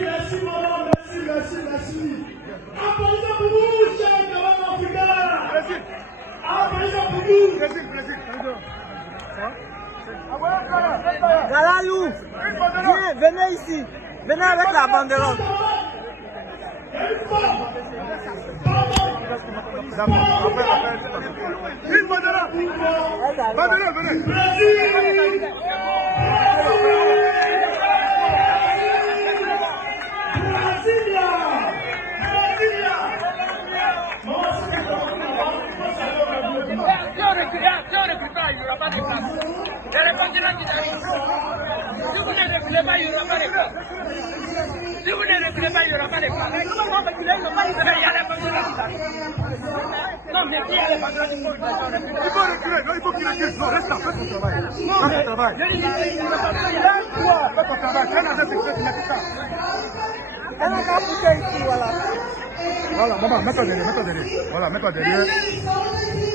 Merci, maman, merci. Applaudissez pour vous, chers camarades africains. Applaudissez pour vous. Galayou, venez ici. Venez avec la banderole. Une banderole. Si on ne recule pas, il n'y aura pas de place. Les reconnaissants qui arrivent. Si vous ne reculez pas, il n'y aura pas de place. Si vous ne reculez pas, il n'y aura pas de place. Il y a les banderoles. Non, mais qui a les banderoles? Il faut reculer. Non, il faut qu'il recule. Non, reste là, fais ton travail. Fais ton travail. Fais ton travail. Elle n'a pas poussé ici, voilà. Voilà, maman, mets-toi derrière. Voilà, mets-toi derrière.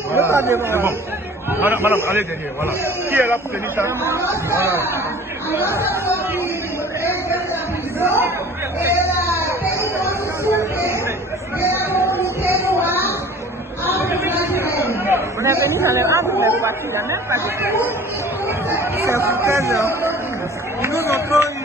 Voilà, c'est bon. Madame, allez derrière, voilà. Qui est là pour tenir ça? Voilà. On est venu dans les arbres, mais voici, il n'y a même pas de place. C'est pour 15 heures. Ils nous ont trop eu.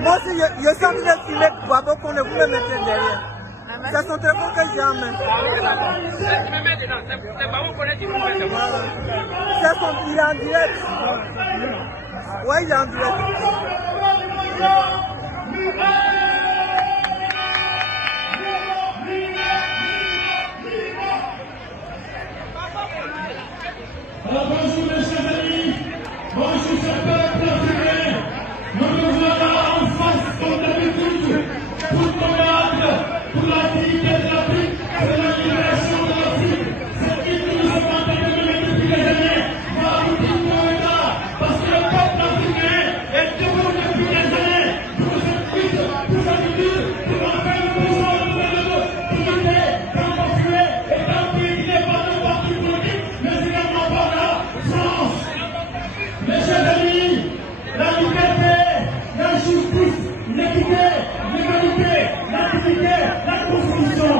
Moi aussi, je suis en train de filmer Boabo qu'on ne vous me mettez derrière. C'est son téléphone que j'ai en main. C'est son, il est en direct. Ouais, il est en direct. Alors bonjour mes chers amis, bonjour chers peuples africains, nous nous voilà en face comme d'habitude pour combattre pour la dignité de l'Afrique, pour la libération de l'Afrique. C'est qui nous sommes en train de mener depuis des années, va aboutir pour là, parce que le peuple africain est debout depuis des années pour cette lutte, pour cette lutte, pour enfin le pouvoir de l'humanité, dans le fuet et dans le pays qui n'est pas de parti politique, mais également par la France. Mes chers amis, la liberté, la justice, l'équité, l'égalité, la dignité, la constitution.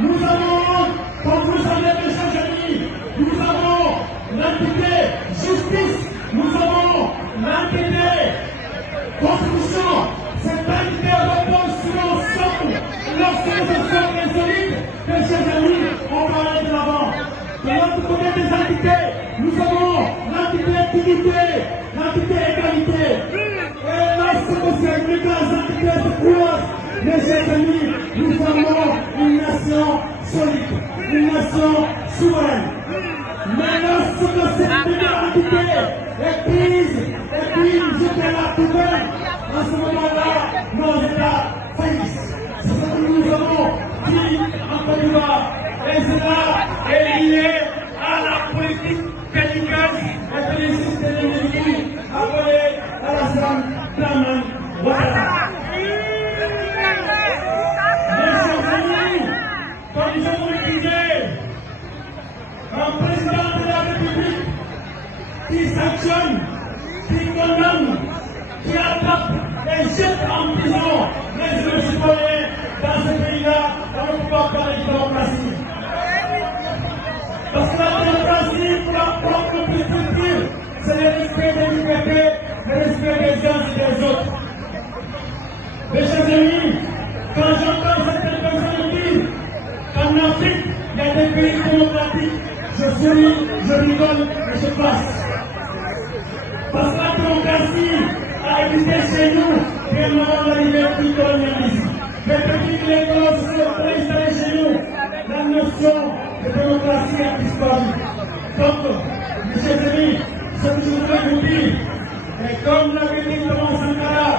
Nous avons, comme vous savez mes chers amis, nous avons l'entité justice, nous avons l'entité constitution. Cette entité repose sur l'ensemble, lorsque nous sommes insolites, mes chers amis, on va aller de l'avant. De l'autre côté des entités, nous avons l'entité dignité, l'entité égalité. Et lorsque ces grandes entités se croisent, mes chers amis, nous formons une nation solide, une nation souveraine. Mais lorsque cette identité est prise et puis jetée à la poubelle, à ce moment-là, nos États faillissent. C'est ce que nous avons dit en Côte d'Ivoire. Et cela est lié à la politique pénitentiaire et félicite de l'énergie appelée Alassane Dramane Ouattara. Mes chers amis, comme je vous le disais, un président de la République qui sanctionne, qui condamne, qui attrape et jette en prison les citoyens dans ce pays-là, on ne peut pas parler de démocratie. Parce que la démocratie, pour la propre perspective, c'est le respect des libertés, le respect des uns et des autres. Mes chers amis, quand j'entends certaines personnes dire qu'en Afrique, il y a des pays démocratiques, je souris, je rigole et je passe. Parce que la démocratie a évité chez nous que nous avons l'arrivée du colonialisme. Mais depuis que les colons se sont installés chez nous, la notion de démocratie a disparu. Donc, mes chers amis, ce que je voudrais vous dire, et comme l'avait dit Thomas Sankara,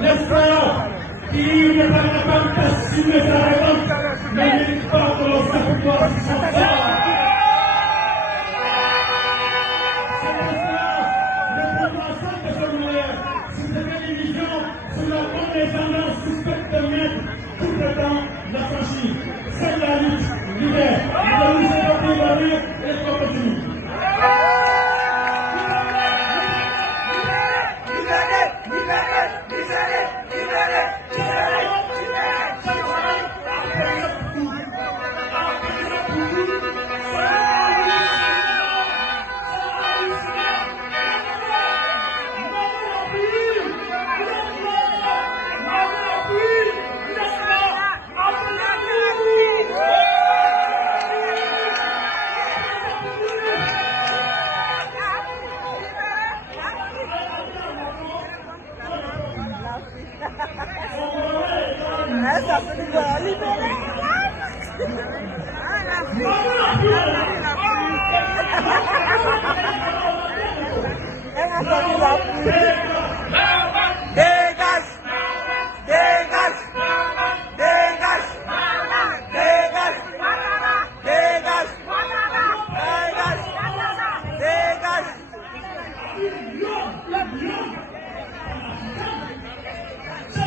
l'espoir qui n'est pas capable d'assumer sa révolte, mais il part de l'observatoire du central. C'est pour cela, le pouvoir centre-communaire, sous cette division, sous la condescendance suspecte de mettre tout le temps la franchise. C'est la lutte, l'hiver, nous nous évoquons la rue et qu'on continue.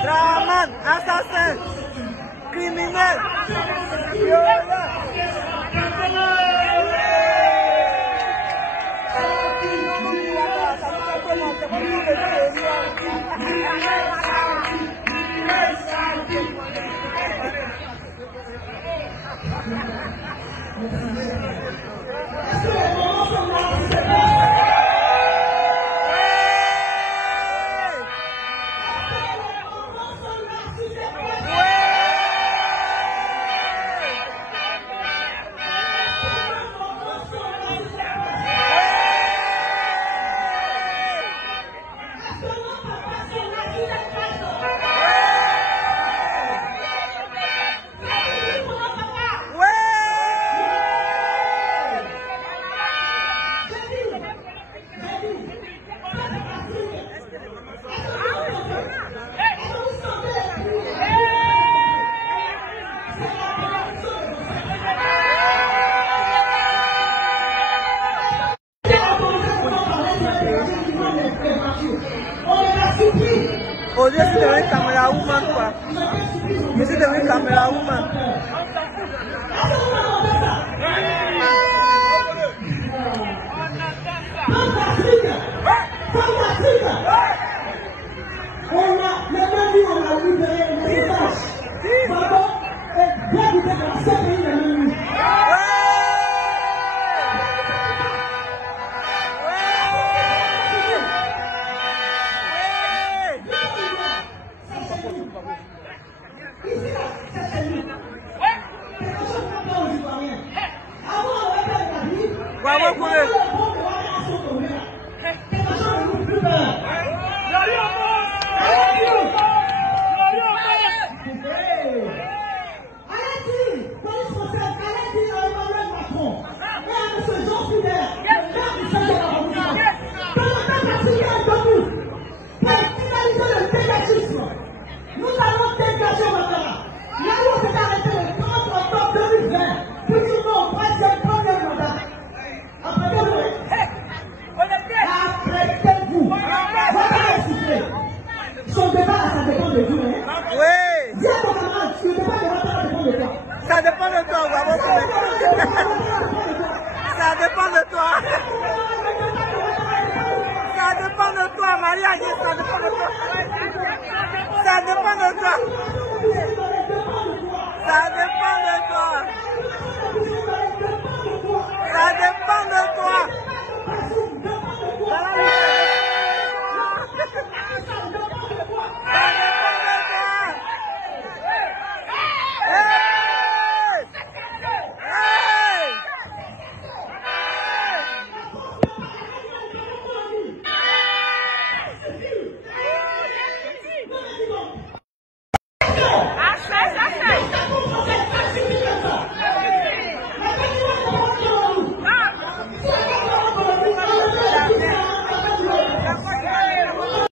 Draman, assassin, criminel, violent. Oh, je suis devenu caméra woman quoi. Je suis devenu caméra woman. On a libéré les otages. Pardon, et bien du temps, c'est pays de l'ennemi. Nous allons dégager maintenant. Là où on s'est arrêté le 30 octobre 2020, pour dire non au troisième premier mandat. Apprêtez-vous. Apprêtez-vous. Voilà le souffler. Son départ, ça dépend de vous. Oui. Dis à ton camarade, le départ de votre dépend de toi. Ça dépend de toi, bravo. Ça dépend de toi. Ça dépend de toi, Maria, ça dépend de toi. Ça dépend de toi. Ça dépend de